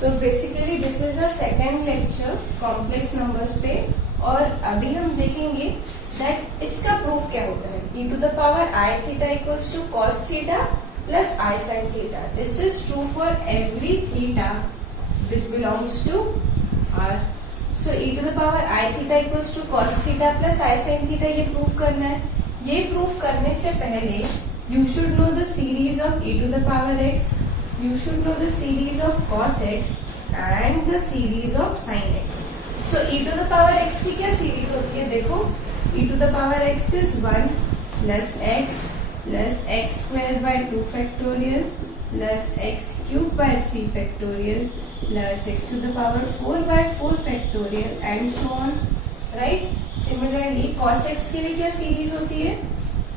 So basically this is a second lecture complex numbers पे, और अभी हम देखेंगे दैट इसका प्रूफ क्या होता है। e to the power i theta equals to cos theta plus i sin theta. This is true for every theta which belongs to r। So e to the power i theta equals to cos theta plus i sin theta, ये proof करना है। ये proof करने से पहले you should know the series of e to the power x, you should know the series of cos x and the series of sin x. So e to the power x की क्या series होती है, देखो e to the power x is 1 plus x square by 2 factorial plus x cube by 3 factorial plus x to the power 4 by 4 factorial and so on, right? Similarly cos x के लिए क्या series होती है,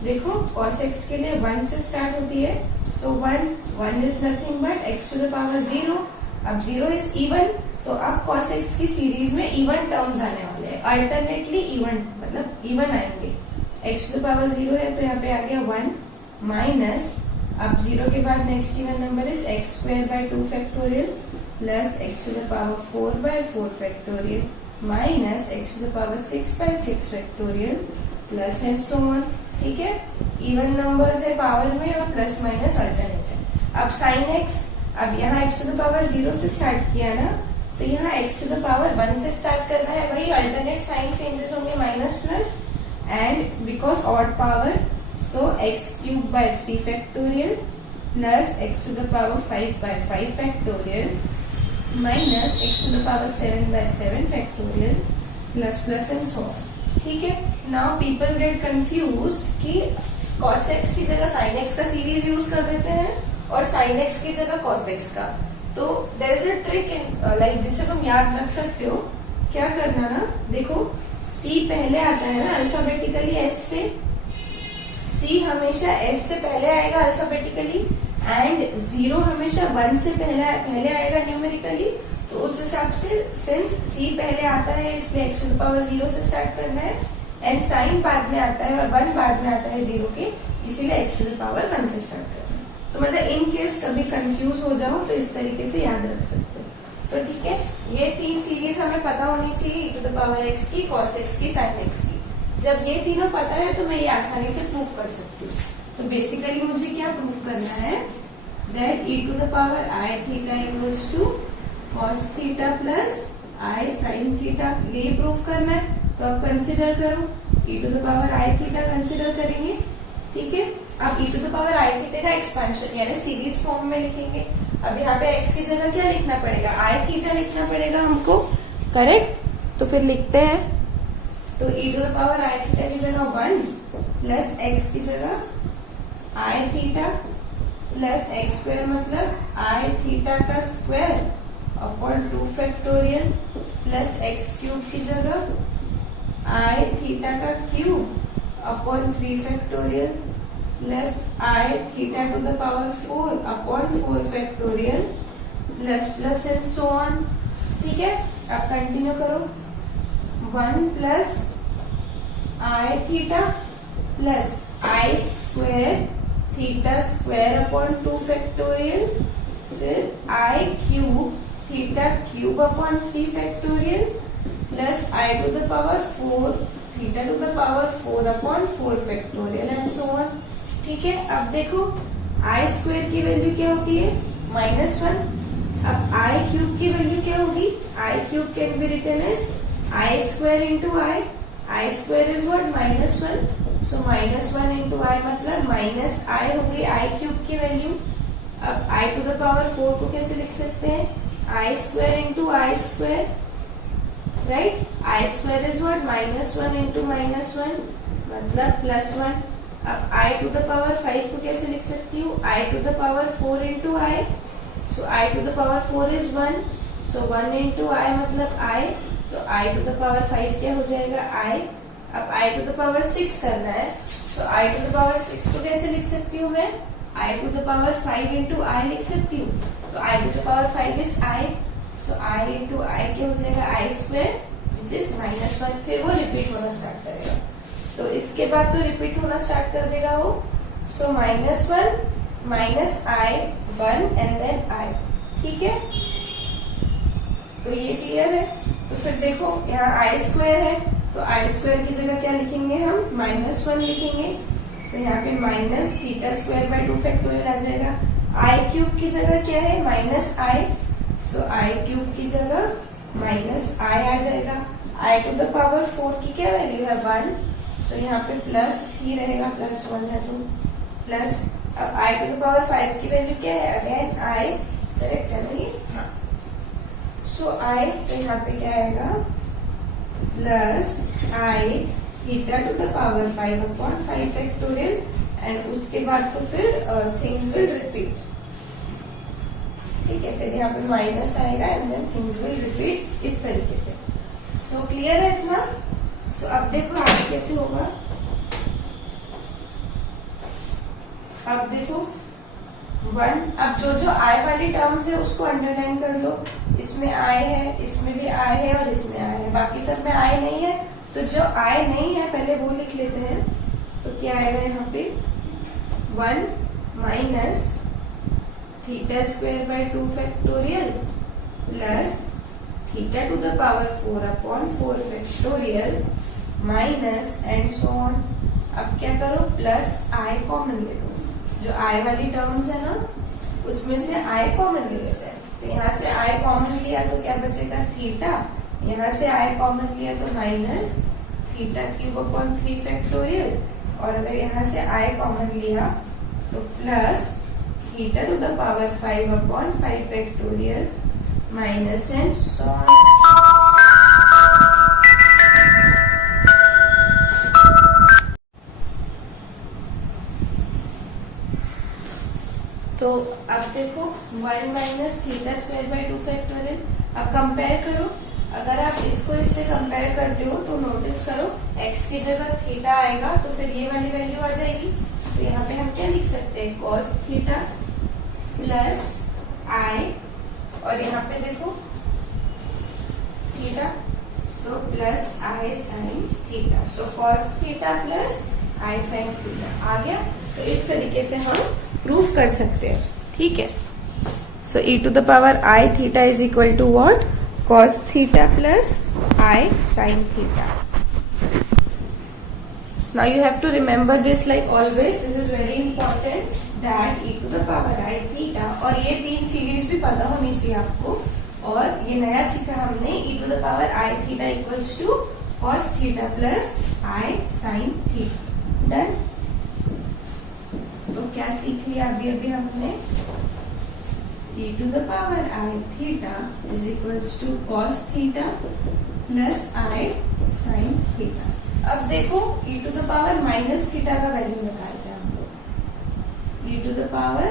देखो cos x के लिए 1 से start होती है। So 1 is nothing but x to the power 0। अब 0 इज इवन, तो अब cos x की सीरीज में इवन टर्म्स आने वाले हैं, अल्टरनेटली इवन, मतलब इवन आएंगे। x टू द पावर 0 है तो यहाँ पे आ गया 1 माइनस, अब 0 के बाद next even number is x square by 2 factorial plus x to the power 4 by 4 factorial minus x to the power 6 by 6 factorial plus and so on. ठीक है, इवन नंबर्स है पावर में और प्लस माइनस अल्टरनेट है। अब sine x, अब यहाँ x to the power 0 से स्टार्ट किया ना, तो यहाँ x टू द पावर 1 से स्टार्ट करना है, वही अल्टरनेट साइन चेंजेस होंगे minus plus, and because odd power so x cube by 3 factorial plus x to the power 5 by 5 factorial minus x to the power 7 by 7 factorial plus plus and so on. ठीक है, now people get confuse कि cos x की जगह sin x का series use कर देते हैं और sin x की जगह cos x का। तो there is a trick in like जिससे तुम याद रख सकते हो। क्या करना ना, देखो c पहले आता है ना अल्फाबेटिकली s से, c हमेशा s से पहले आएगा अल्फाबेटिकली, एंड 0 हमेशा 1 से पहले आएगा न्यूमेरिकली। तो उस हिसाब से सिंस c पहले आता है इसलिए x टू द पावर 0 से स्टार्ट करना है, एंड साइन बाद में आता है और 1 बाद में आता है 0 के, इसीलिए x टू द पावर 1 से स्टार्ट करना है। तो मतलब इन केस कभी कंफ्यूज हो जाओ तो इस तरीके से याद रख सकते हो। तो ठीक है, ये 3 सीरीज हमें पता होनी चाहिए, e to the power x की, cos x की, sin x की। जब ये तीनों पता है तो मैं ये आसानी से प्रूफ कर सकती हूँ। तो बेसिकली मुझे क्या प्रूफ करना है, that e to the power i theta equals to cos theta plus i sin theta, ये प्रूफ करना है। तो अब कंसिडर करो, e to the power i theta consider करेंगे। ठीक है, अब e to the power i theta का एक्सपेंशन यानी सीरीज फॉर्म में लिखेंगे। अब यहाँ पे x की जगह क्या लिखना पड़ेगा, i थीटा लिखना पड़ेगा हमको, करेक्ट। तो फिर लिखते हैं, तो e to the power i theta की जगह 1 प्लस x की जगह i theta plus x square, मतलब i थीटा का square upon 2 factorial plus x cube की जगह i थीटा का cube upon 3 factorial plus i theta to the power 4 upon 4 factorial plus plus and so on. ठीक है, अब continue करो, 1 plus i theta plus i square theta square upon 2 factorial, फिर i cube theta cube upon 3 factorial plus i to the power 4 theta to the power 4 upon 4 factorial and so on. ठीक है, अब देखो i square की value क्या होती है, -1। अब i क्यूब की वैल्यू क्या होगी, i cube can be written as i square into i square is what, -1। So -1 into i मतलब माइनस i हो गई i क्यूब की वैल्यू। अब i टू द पावर 4 को कैसे लिख सकते हैं, i square into i square, right. i square is what, -1 into -1 मतलब +1। अब i टू द पावर 5 को कैसे लिख सकती हूँ, i to the power 4 into i, so i to the power 4 is 1, so 1 into i मतलब i, तो i to the power 5 क्या हो जाएगा i। अब i टू द पावर 6 करना है, so i to the power 6 को कैसे लिख सकती हूँ मैं, i to the power 5 into i लिख सकती हूँ। तो i to the power 5 is i, so i into i क्या हो जाएगा i स्क्वायर विच इज -1। फिर वो रिपीट होना स्टार्ट करेगा, तो इसके बाद तो रिपीट होना स्टार्ट कर देगा वो। सो -1 -i 1 एंड देन i। ठीक है, तो ये क्लियर है। तो फिर देखो यहाँ आई स्क्वायर है, तो आई स्क्वायर की जगह क्या लिखेंगे हम, -1 लिखेंगे। तो यहाँ पे minus theta square by 2 factorial आ जाएगा। आई क्यूब की जगह क्या है, माइनस आई, सो आई क्यूब की जगह माइनस आई आ जाएगा। आई टू द पावर 4 की क्या वैल्यू है, 1, सो यहाँ पे प्लस ही रहेगा, +1 है तो प्लस। अब आई टू द पावर 5 की वैल्यू क्या है, अगेन आई, करेक्ट है ना ये, हाँ। सो आई, तो यहाँ पे क्या आएगा, plus I theta to the power 5/5 factorial, and उसके बाद तो फिर थिंग्स विल रिपीट, ठीक है। फिर यहाँ पे माइनस आएगा and then things will repeat इस तरीके से। सो क्लियर है इतना। सो अब देखो आगे कैसे होगा। अब देखो 1, अब जो जो आई वाली टर्म्स है उसको अंडरलाइन कर लो। इसमें आई है, इसमें भी आई है और इसमें आई है, बाकी सब में आई नहीं है। तो जो आई नहीं है पहले वो लिख लेते हैं। तो क्या आएगा यहाँ पे, 1 minus theta square by 2 factorial plus theta to the power 4/4 factorial minus and so on. अब क्या करो, प्लस आई कॉमन ले लो। जो आई वाली टर्म्स है ना उसमें से आई कॉमन ले लेते हैं। तो यहाँ से आई कॉमन लिया तो क्या बचेगा, थीटा। यहाँ से आई कॉमन लिया तो माइनस थीटा क्यूब/3 फैक्टोरियल, और अगर यहाँ से आई कॉमन लिया तो plus theta to the power 5/5 factorial minus and so on. तो अब देखो 1 minus theta square by 2 factorial. अब कंपेयर करो, अगर आप इसको इससे कंपेयर करते हो तो नोटिस करो x की जगह थीटा आएगा तो फिर ये वाली वैल्यू आ जाएगी। तो यहाँ पे हम क्या लिख सकते हैं, cos थीटा प्लस आई, और यहाँ पे देखो theta, so plus I sine theta, so cos theta plus I sine theta आ गया। तो इस तरीके से हम प्रूफ कर सकते हैं, ठीक है। So e to the power I theta is equal to what, cos theta plus I sine theta. Now you have to remember this like always. This is very important that e to the power I theta, और ये 3 series भी पता होनी चाहिए आपको। और ये नया सीखा हमने, e to the power I theta equals to cos theta plus I sin theta। Done. तो क्या सीख लिया अभी हमने, e to the power I theta is equals to cos theta plus I sin theta। अब देखो e to the power minus theta का value निकालते हैं हम लोग। e to the power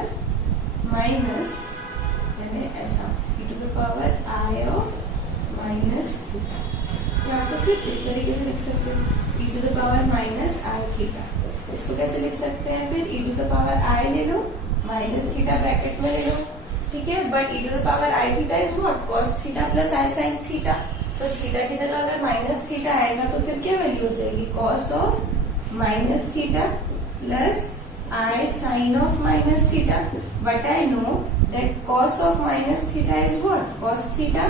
minus, यानी ऐसा e to the power I of minus theta, या तो फिर इस तरीके से लिख सकते हो e to the power minus I theta. इसको कैसे लिख सकते हैं फिर, e to the power I ले लो, माइनस थीटा ब्रैकेट में ले लो, ठीक है। But e to the power I theta is what, cos theta plus I sine theta. तो थीटा की जगह अगर माइनस थीटा आएगा तो फिर क्या वैल्यू हो जाएगी, cos of minus theta plus I sine of minus theta. But I know that cos of minus theta is what, cos theta,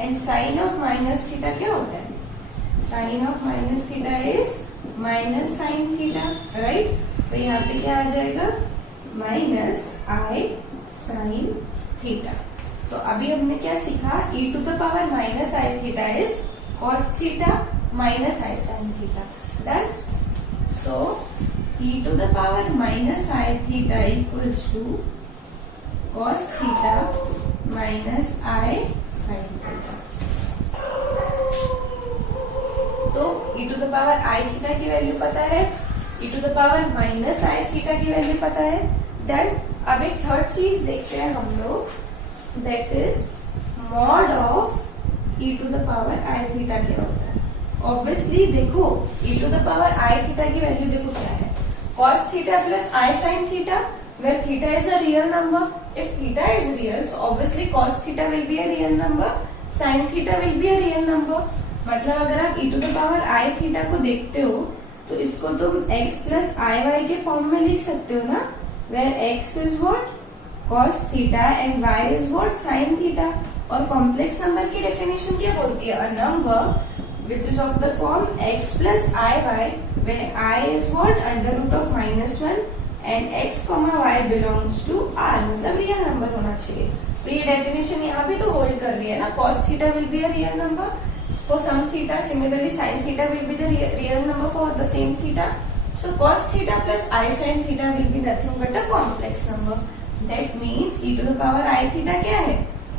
and sine of minus theta क्या होता है, sine of minus theta is minus sine theta, right. तो यहाँ पे क्या आ जाएगा, minus I sine theta. तो अभी हमने क्या सीखा, e to the power minus I theta is cos theta minus I sine theta. Done. So e to the power minus I theta equals to cos theta minus I sine theta. तो e to the power I theta की value पता है, e to the power minus I theta की value पता है। Done. अब एक third चीज देखते हैं हम लोग, that is mod of e to the power I theta क्या होता है। ऑब्वियसली देखो e to the power I theta की वैल्यू देखो क्या है, cos theta plus I sine theta, where theta is a real number. If theta is real, so obviously cos theta will be a real number, sin theta will be a real number. मतलब अगर आप e to the power I theta को देखते हो तो इसको तुम x plus आई Y के फॉर्म में लिख सकते हो ना, where x is what, cos theta and y is what sin theta. और कॉम्प्लेक्स नंबर की डेफिनेशन क्या बोलती है? A number which is of the form x plus I Y where I is what under root of -1 and x, y belongs to R, मतलब real number होना चाहिए। तो ये डेफिनेशन यहाँ भी तो होल्ड कर रही है ना, cos theta will be a real number for some theta, similarly sin theta will be the real number for the same theta. So cos theta plus I sin theta will be nothing but a complex number. That means e to the power I theta क्या है?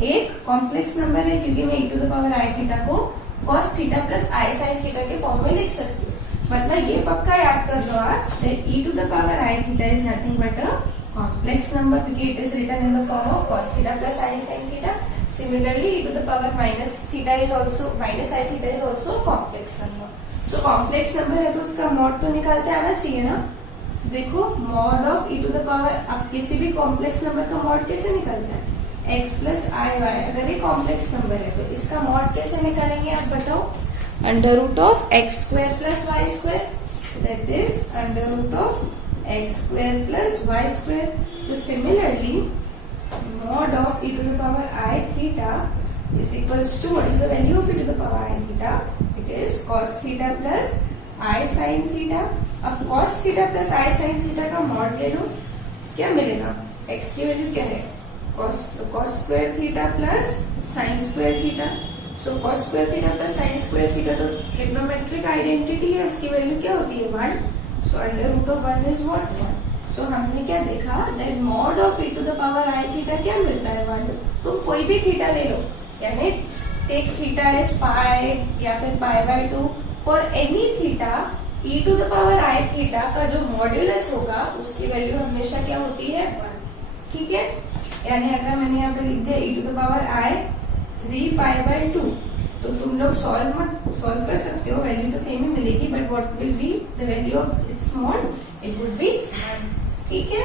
एक complex number है, क्योंकि मैं e to the power I theta को cos theta plus I sin theta के form में लिख सकती हूँ। मतलब ये पक्का याद कर लो आप, that e to the power I theta is nothing but a complex number, क्योंकि it is written in the form of cos theta plus I sin theta. Similarly, e to the power minus theta is also minus I theta is also a complex number. So complex number है तो उसका mod तो निकालते आना चाहिए ना। तो देखो mod of e to the power, अब किसी भी कॉम्प्लेक्स नंबर का मॉड कैसे निकालते हैं? x प्लस आई वाई, अगर ये कॉम्प्लेक्स नंबर है तो इसका मॉड कैसे निकालेंगे आप बताओ? Under root of X square plus Y square, that is under root of X square plus Y square. तो similarly mod of e to the power I theta is equals to, what is the value of e to the power I theta? It is cos theta plus I sin theta. अब cos theta plus I sin theta का mod ले लो, क्या मिलेगा? x की value क्या है? cos, तो cos square theta plus sin square theta. So cos square theta plus sin square theta तो ट्रिग्नोमेट्रिक आइडेंटिटी है, उसकी वैल्यू क्या होती है? 1. So under root of 1 is what? 1. So हमने क्या देखा? That mod of e to the power I theta क्या मिलता है? 1. तो कोई भी थीटा ले लो, यानी take theta as pi या फिर pi by 2, for any theta e to the power I theta का जो मॉड्यूलस होगा उसकी वैल्यू हमेशा क्या होती है? 1। ठीक है, यानी अगर मैंने यहाँ पे लिख दिया e to the power I 3 pi by 2, तो तुम लोग सॉल्व कर सकते हो, वैल्यू तो सेम ही मिलेगी, but what will be the value of its mod? It would be 1। ठीक है,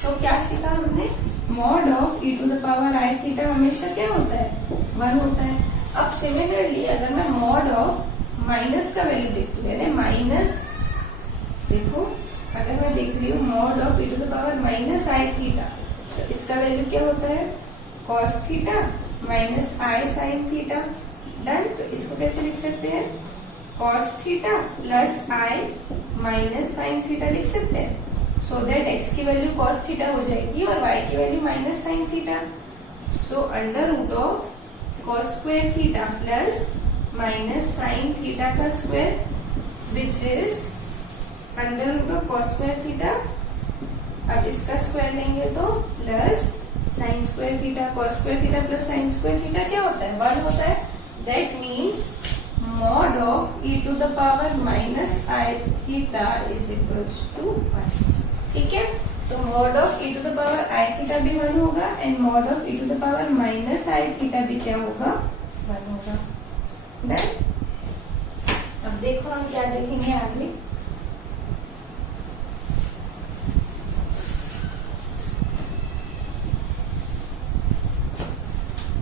सो क्या सीखा हमने? Mod of e to the power I theta हमेशा क्या होता है? 1 होता है। अब सिमिलरली अगर मैं मॉड ऑफ माइनस का वैल्यू देखती हूँ, यानी माइनस, देखो अगर मैं देख रही हूँ mod of e to the power minus I theta, तो इसका वैल्यू क्या होता है? cos theta minus I sin theta. Done, तो इसको कैसे लिख सकते हैं? cos theta plus I minus sin theta लिख सकते हैं। सो दैट x की वैल्यू cos थीटा हो जाएगी और y की value minus sin theta. So under root of cos square theta plus minus sin theta का square, which is under root of cos square theta. अब इसका square लेंगे तो plus sin square theta. cos square theta plus sin square theta क्या होता है? 1 होता है। That means mod of e to the power minus I theta is equals to 1। ठीक है, तो mod of e to the power I theta भी 1 होगा and mod of e to the power minus I theta भी क्या होगा? 1 होगा। Then, अब देखो हम क्या देखेंगे आगे।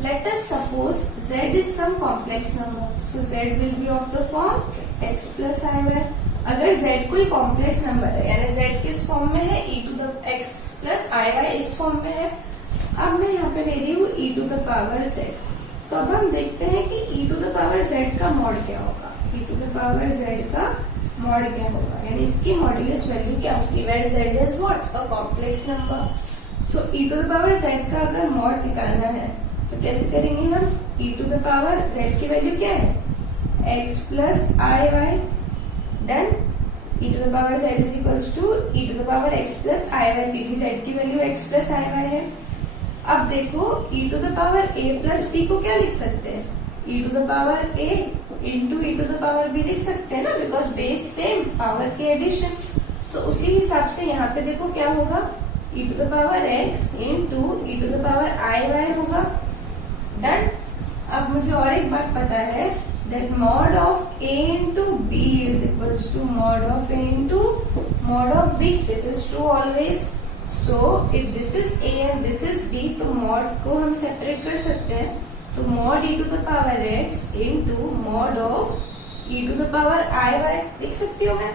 Let us suppose z is some complex number. So z will be of the form x plus i y. अगर z कोई कॉम्प्लेक्स नंबर है, यानी z किस फॉर्म में है? e to the x plus I y इस form में है। अब मैं यहाँ पे ले रही हूँ e to the power z। तो अब हम देखते हैं कि e to the power z का मॉड क्या होगा। e to the power z का मॉड क्या होगा, यानी इसकी मॉड्यूलस वैल्यू क्या होगी? Where z is what? A complex number. So e to the power z का अगर मॉड निकालना है तो कैसे करेंगे हम? e to the power z की वैल्यू क्या है? x plus I y. Then e to the power z is equals to e to the power x plus I y, क्योंकि z की वैल्यू x प्लस आई y है। अब देखो e to the power a plus b को क्या लिख सकते हैं? e to the power a into e to the power b लिख सकते हैं ना, बिकॉज बेस सेम, पावर के एडिशन। सो उसी हिसाब से यहाँ पे देखो क्या होगा? e to the power x into e to the power आई वाई होगा। डन। अब मुझे और एक बात पता है, that mod of a into b is equals to mod of a into mod of b. This is true always. So if this is a and this is b, तो mod को हम सेपरेट कर सकते हैं। तो mod e to the power x into mod of e to the power i y लिख सकती हूँ मैं।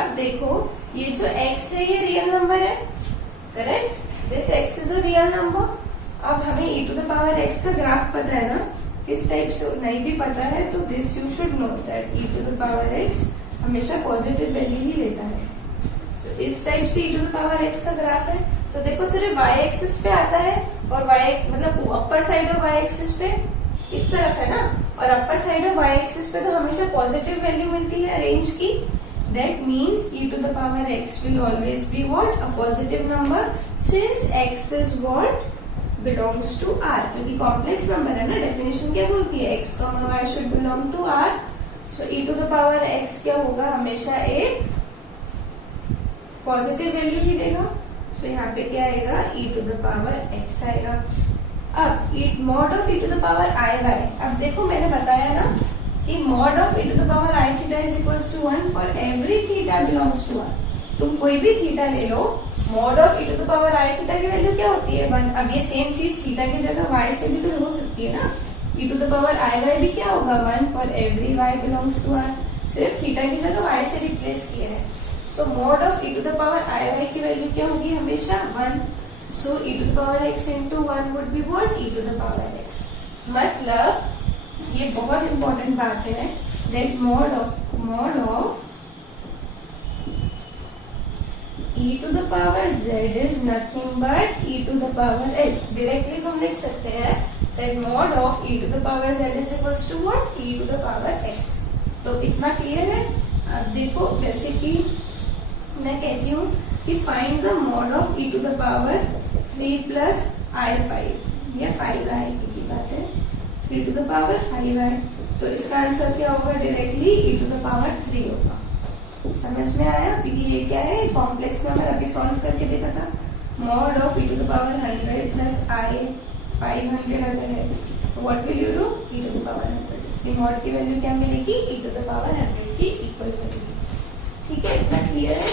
अब देखो ये जो x है ये रियल नंबर है, correct? This x is a real number. अब हमें e to the power x का ग्राफ पता है ना, किस टाइप से नहीं भी पता है तो this you should know that e to the power x हमेशा पॉजिटिव वैल्यू ही लेता है. so, इस टाइप से e to the power x का ग्राफ है. तो देखो सिर्फ y एक्सिस पे आता है और y मतलब upper side of y axis पे इस तरफ है ना, और upper side of y axis पे तो हमेशा पॉजिटिव वैल्यू मिलती है रेंज की. That means e to the power x will always be what, a positive number, since x is what belongs to r, क्योंकि कॉम्प्लेक्स नंबर है ना. Definition क्या बोलती है, x, y should belong to r. So e to the power x क्या होगा, हमेशा एक पॉजिटिव वैल्यू ही देगा. सो यहाँ पे क्या आएगा, e to the power x आएगा. अब mod of e to the power I Y. अब देखो मैंने बताया ना कि mod of e to the power I theta is equals to 1 for every theta belongs to r. तुम कोई भी थीटा ले लो, mod of e to the power I theta की वैल्यू क्या होती है 1. अब ये सेम चीज थीटा की जगह y से भी तो हो सकती है ना. e to the power I Y भी क्या होगा 1 for every y belongs to r. सिर्फ थीटा की जगह y से रिप्लेस किया है. So mod of e to the power I Y की वैल्यू क्या होगी, हमेशा 1. So e to the power x into 1 would be what, e to the power x. मतलब ये बहुत इंपॉर्टेंट बात है that mod of e to the power z is nothing but e to the power x. Directly हम लिख सकते हैं that mod of e to the power z is equals to what, e to the power x. तो इतना clear है. अब देखो जैसे कि मैं कहती हूँ कि find the mod of e to the power 3 plus i5 या 5i की बात है, 3 टू द पावर 5i. तो इसका आंसर क्या होगा, directly e to the power 3 होगा. समझ में आया, क्योंकि ये क्या है, कॉम्प्लेक्स नंबर अभी सॉल्व करके देखा था. Mod of e to the power 100 plus i 500 अगर है तो what will you do, e to the power 100. इसकी मॉड की वैल्यू क्या मिलेगी, e टू द पावर 100 की इक्वल करेगी. ठीक है, इतना क्लियर है.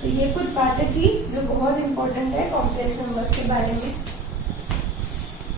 तो ये कुछ बातें थी जो बहुत इंपॉर्टेंट है कॉम्प्लेक्स नंबर्स के बारे में.